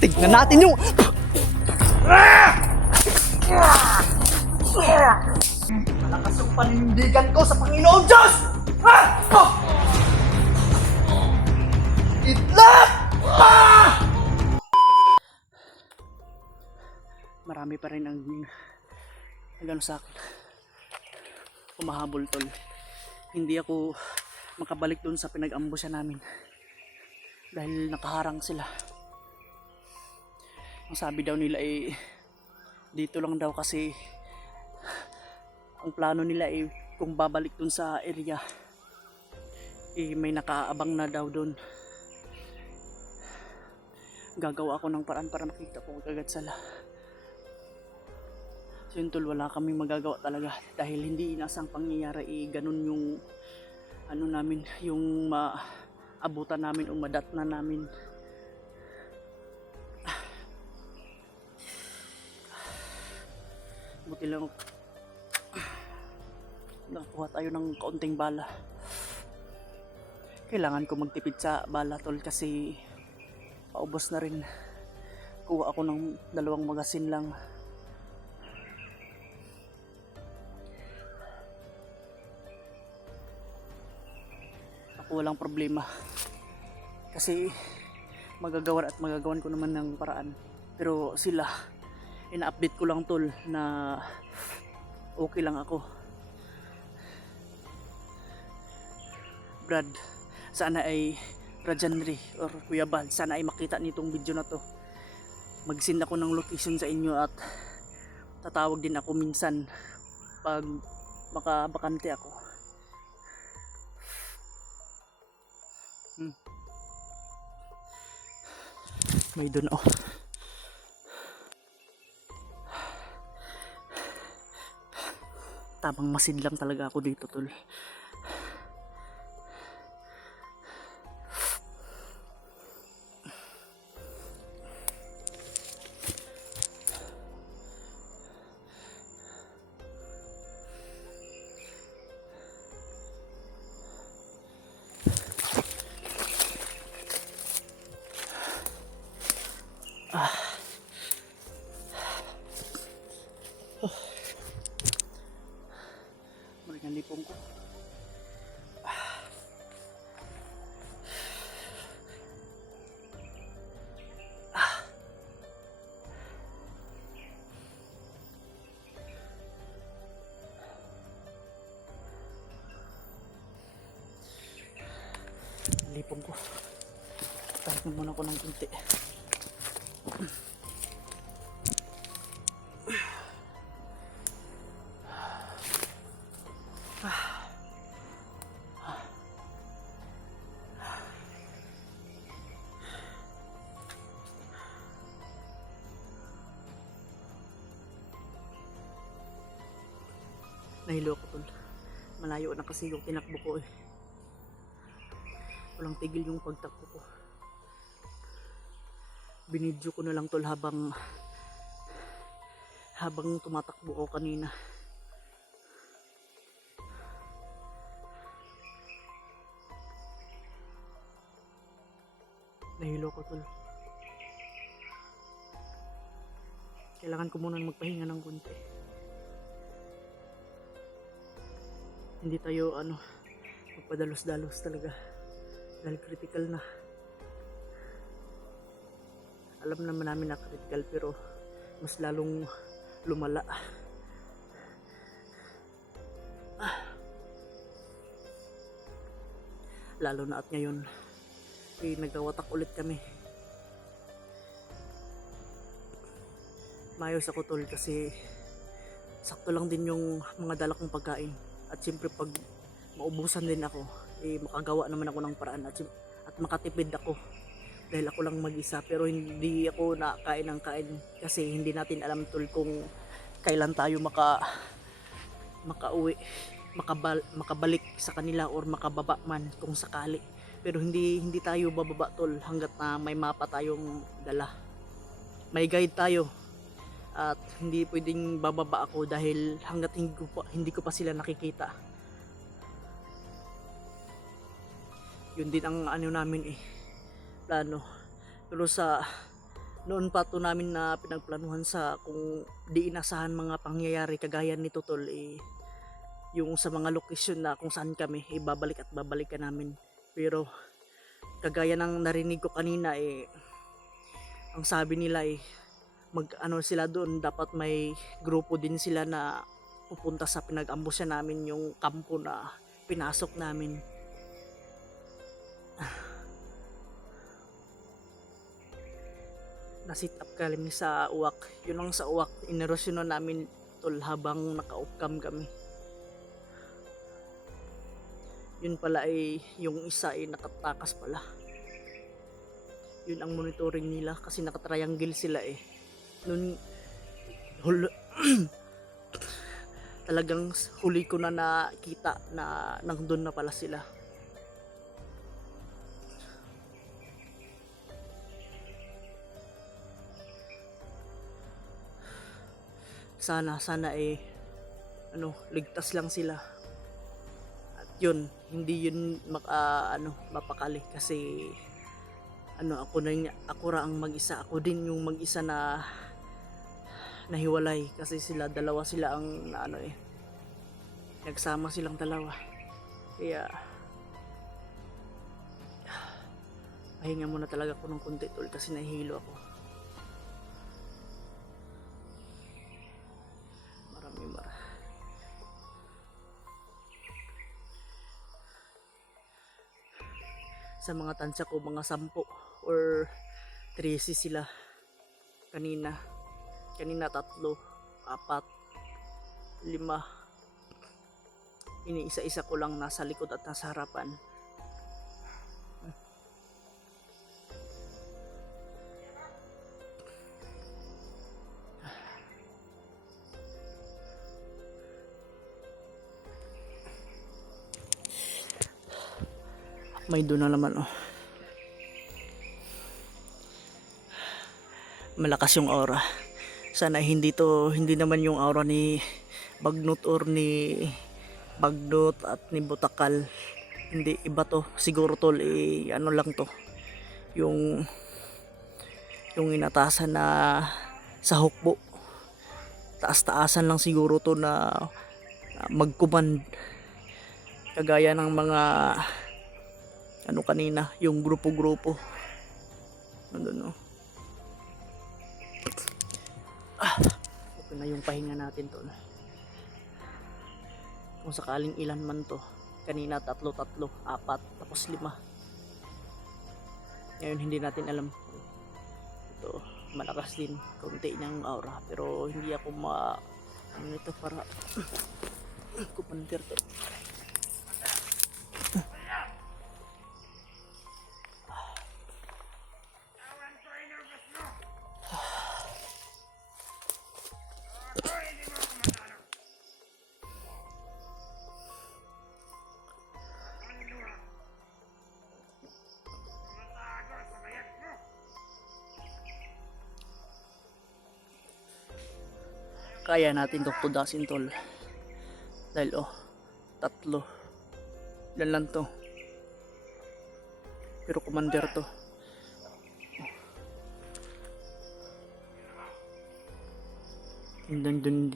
Tignan natin yung... Malakas yung panindigan ko sa Panginoon Diyos! Itlak! Marami pa rin ang nagano sa akin. Humahabol, tol. Hindi ako makabalik dun sa pinag-ambusya namin dahil nakaharang sila. Ang sabi daw nila dito lang daw kasi ang plano nila kung babalik dun sa area may nakaabang na daw dun. Gagawa ako ng paraan para makita ko agad sila. So yun, tol, wala kaming magagawa talaga dahil hindi inasang pangyayari ganun yung ano namin, yung maabutan namin o madat na namin. Buti lang nakuha tayo ng kaunting bala. Kailangan ko magtipid sa bala, tol, kasi paubos na rin. Kuha ako ng 2 magasin lang. Ako walang problema kasi magagawan ko naman ng paraan. Pero sila, ina-update ko lang, tol, na okay lang ako. Brad, sana ay Rajanri or Kuya Bal, sana ay makita nitong video na to. Mag-send ako ng location sa inyo at tatawag din ako minsan pag makabakante ako. May doon ako. Tamang masidlang talaga ako dito, tol. Ang lipong ko. Lipong ko. Tarik na muna ako ng kunti. Nahilo ako, tol. Malayo na kasi yung tinakbo ko eh. Walang tigil yung pagtakbo ko. Binidyo ko na lang, tol, habang tumatakbo ko kanina. Nahilo ko, tol. Kailangan ko muna magpahinga ng konti. Hindi tayo magpadalos-dalos talaga dahil critical na. Alam naman namin na critical pero mas lalong lumala. Lalo na at ngayon nagwawatak ulit kami. Mayos ako, tol, kasi sakto lang din yung mga dala kong pagkain. At siyempre pag maubusan din ako, makagawa naman ako ng paraan at makatipid ako dahil ako lang mag-isa. Pero hindi ako nakain ng kain kasi hindi natin alam, tol, kung kailan tayo makauwi, makabalik sa kanila or makababa man kung sakali. Pero hindi tayo bababa, tol, hanggat na may mapa tayong dala, may guide tayo. At hindi pwedeng bababa ako dahil hanggat hindi ko pa sila nakikita. Yun din ang namin plano. Pero sa noon pa to namin na pinagplanuhan sa kung di inasahan mga pangyayari kagaya nito tol, yung sa mga lokasyon na kung saan kami babalik at babalikan namin. Pero kagaya ng narinig ko kanina, ang sabi nila mag ano sila doon, dapat may grupo din sila na pupunta sa pinag-ambusyan namin, yung kampo na pinasok namin. Na-sit up kami sa uwak. Yun ang sa uwak, inerosyonan namin tol habang naka-upcam kami. Yun pala yung isa nakatakas pala. Yun ang monitoring nila kasi nakatriangle sila Nun talagang huli ko na nakita na nandun na pala sila. Sana ligtas lang sila. At yun, hindi yun mapakali kasi ako ra ang mag-isa. Ako din yung mag-isa na nahiwalay kasi dalawa sila ang nagsama silang dalawa. Kaya pahinga muna talaga ako ng konti tol kasi nahihilo ako. Sa mga tansya ko, mga 10 or 13 sila kanina 3, 4, 5. Iniisa-isa ko lang nasa likod at nasa harapan. May doon na naman malakas yung aura. Sana hindi naman yung aura ni Bagnot or ni Bagnot at ni Butakal. Hindi, iba to. Siguro tol lang to. Yung inatasan na sa hukbo. Taas-taasan lang siguro to na mag-command. Kagaya ng mga kanina, yung grupo-grupo. Nandun okay na yung pahinga natin tol. Kung sakaling ilan man to. Kanina 3, 4, tapos 5. Ngayon hindi natin alam. Ito, malakas din. Kaunti ng aura. Pero hindi ako ito para kupantir to. Kaya natin to tudasin tol. Dahil 3. Ilan lang to. Pero commander to. Dun din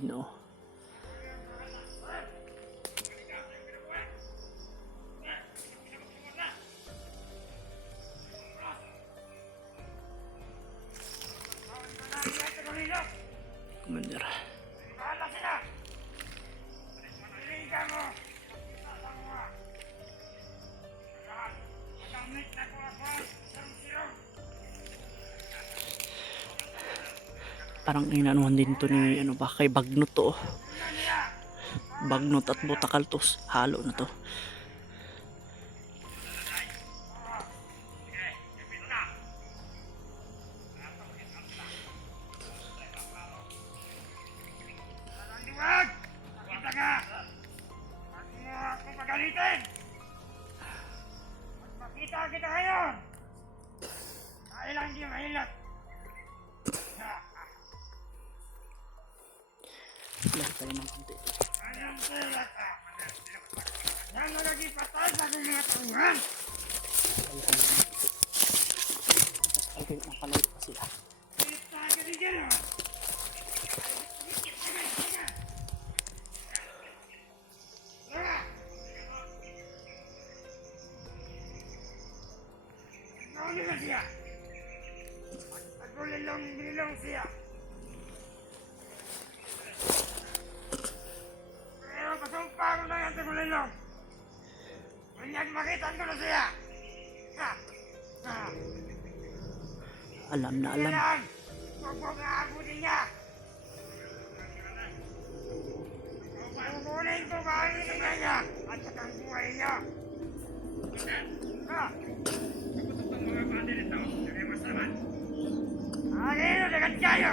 commander. Parang inanuhan din to ni kay Bagnot to. Bagnot at Butakal to, halo na to. Makita kita ngayon. Kailan di mahilot. Lagi tayo ng konti. Yan na lagi patay sa mga tangan. Napalayo pa sila. Nauli na siya. Nagulilong siya. Pero pasumpa ko na yan sa gulilong. Kanyag makitan ko na siya. Ha! Ha! Alam na alam. Yan! Huwag mo kaabutin niya! Kukunin ko kaalitin niya at saka ang buhay niya! Ha! Ang mga pati nito, hindi masama. Agino, dekat kayo!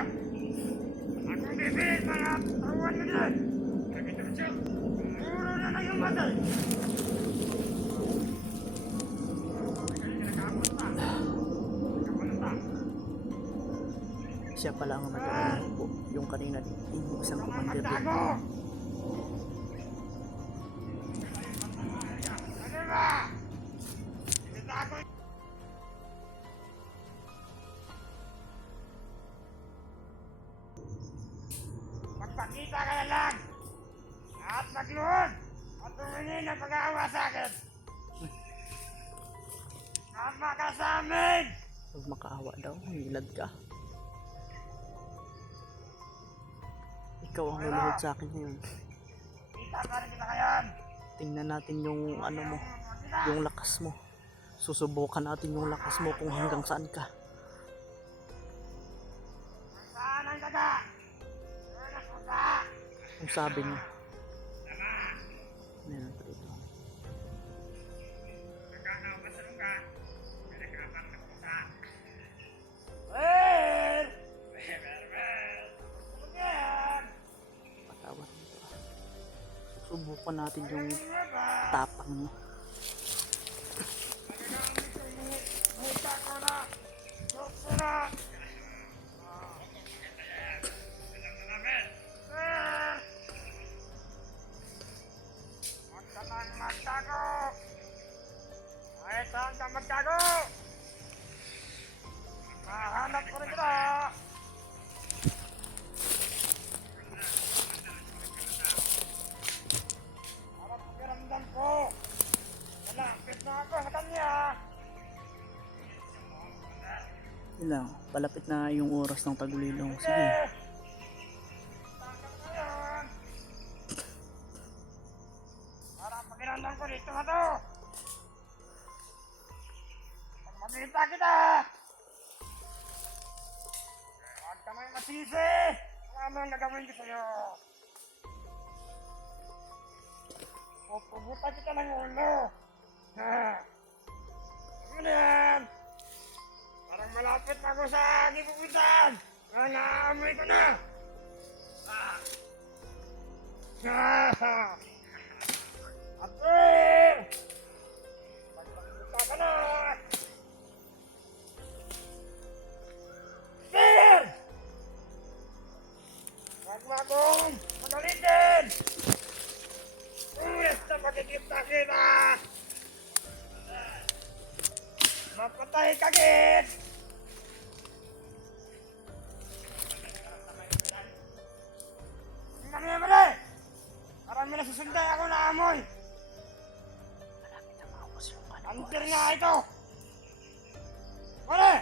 Ako bibilit mga tawad na dyan! Puro na lang yung matay! Siya pala ang nag-uupo. Yung kanina yung isang commander din. Magtago! Ano ba? Magtago! Magpakita ka na lang! At magluhod! At tumingin na pag-aawa sa akin! Tama ka sa amin! Huwag makaawa daw. Nilad ka. Ikaw ang luluhod sa akin ngayon. Kita ka rin kita ngayon! Tingnan natin yung ano mo. Yung lakas mo. Susubukan natin yung lakas mo kung hanggang saan ka. Saan ang daga? Saan ang pusa? Kung sabi niya. Meron pa dito. Nagkakapasalong ka. Nagkakapang na pusa. Well! Patawan nito. Susubukan natin yung tapang mo. Buta ko na! Buta na! Huwag ka nang magtago! Kahit saan ka magtago! Mahanap ko rin kita! Para pakiramdam ko! Malapit na ako sa kanya! Yun lang. Palapit na yung oras ng tagulilong. Sige. Para pakiramdam ko dito na to! Pag makita kita! Huwag ka nang masisi! Kung ano ang nagawin ko sa'yo! Pupugutan kita ng ulo! Ha! Ano yan? Parang malapit na ako sa aking pupuntahan! Naamoy ko na! Ah! Ah! Ate! Pagpakita ka na! Sir! Huwag mo akong magalitin! Uwes na makikita kita! Mapatay ka, Git! Tingnan niyo ba rin? Parang may nasusunday ako na amoy! Malapit na maubos yung ano. Antir nga ito! Pare!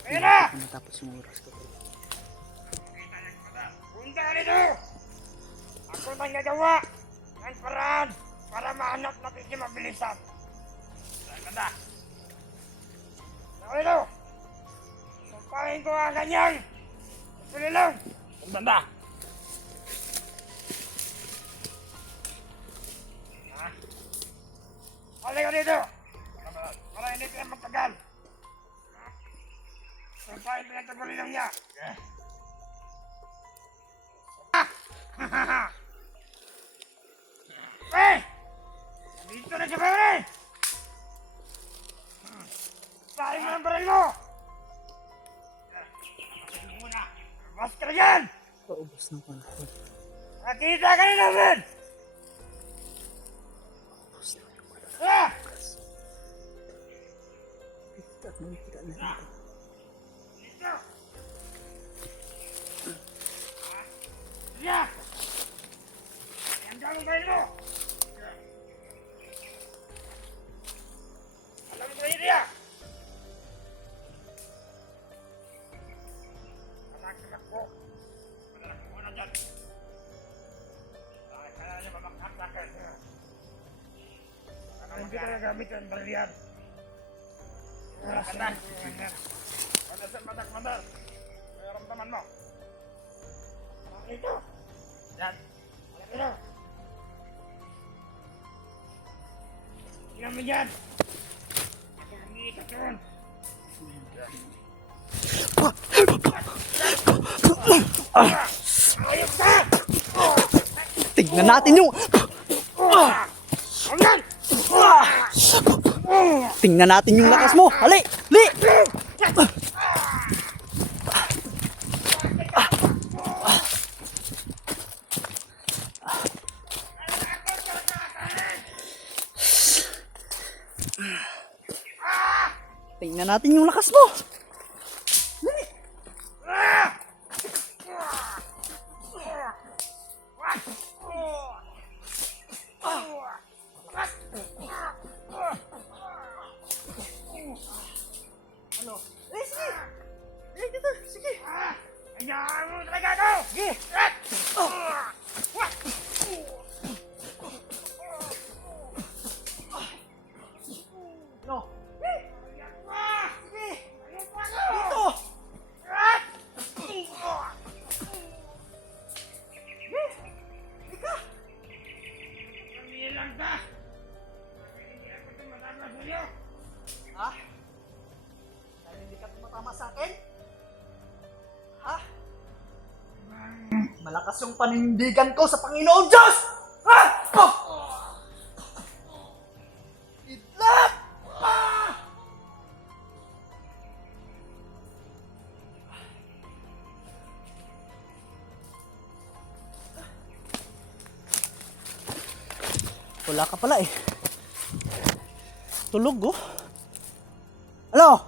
Kaya na! Matapos yung oras ko. Punta ka dito! Ako nang nagawa ng paraan para mahanap natin si mabilisan. Ganda! Ako dito! Sumpahin ko ang kanyang pagpulilong! Ganda! Ha? Halika dito! Para hindi tayo magtagal! Sumpahin ko ang pagpulilong niya! Hey! Dito na siya, pare! Sayang mo ng baril mo! Labas ka na dyan! Paubos ng panahon. Nakita ka na namin! Paubos na yung panahon. Ah! At makikita na dito. Dito! Yeah! Ang daming kayo mo! Alam mo kayo niya! Anak-anak ko! Anak ko na dyan! Bakit kaya niya mamakap sa akin? Hindi ka nagamit ang barilian. Wala ka na! Wala sa matak-matar! May ramdaman mo! Ito! Yan! Malaki na! Tingnan mo dyan! Ako lumiitak yun! Ayok ka! Tignan natin yung... Ayan! Tingnan natin yung lakas mo. Hali! Hali! Tingnan natin yung lakas mo. Hali! Ano? Eh, sige! Eh, dito. Sige. Hayaan mo talaga ako! Sige. Ano? Hayaan mo! Sige. Hayaan mo ako! Dito. Ika. Nangilang ka! Hindi ako tumatama sa iyo! Ha? Dahil hindi ka tumatama sa akin? Ha? Malakas yung panindigan ko sa Panginoon Diyos! Ha? Oh! Idlap! Ah! Wala ka pala eh. Tulog oh. Ano?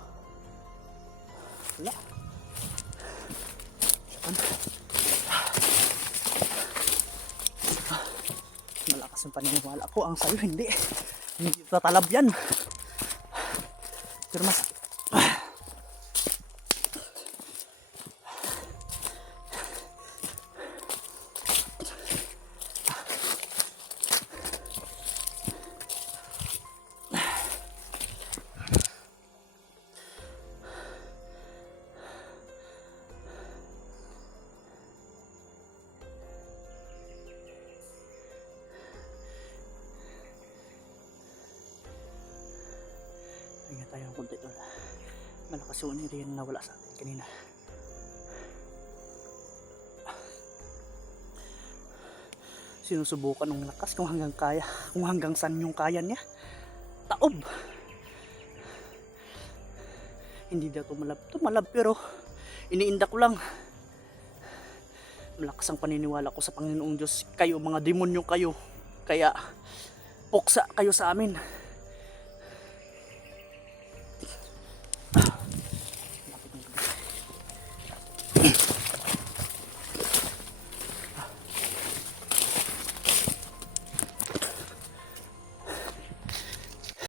Wala. Ano? Malakas ang paniniwala ko. Ang sayo hindi. Hindi tatalab yan. Pero mas... Hinga tayo ng konti doon. Malakas yung energy na nawala sa atin kanina. Sinusubukan ng lakas kung hanggang kaya. Kung hanggang saan yung kaya niya. Taob! Hindi daw tumalab pero iniinda ko lang. Malakas ang paniniwala ko sa Panginoong Diyos. Kayo mga demonyo kayo. Kaya puksa kayo sa amin.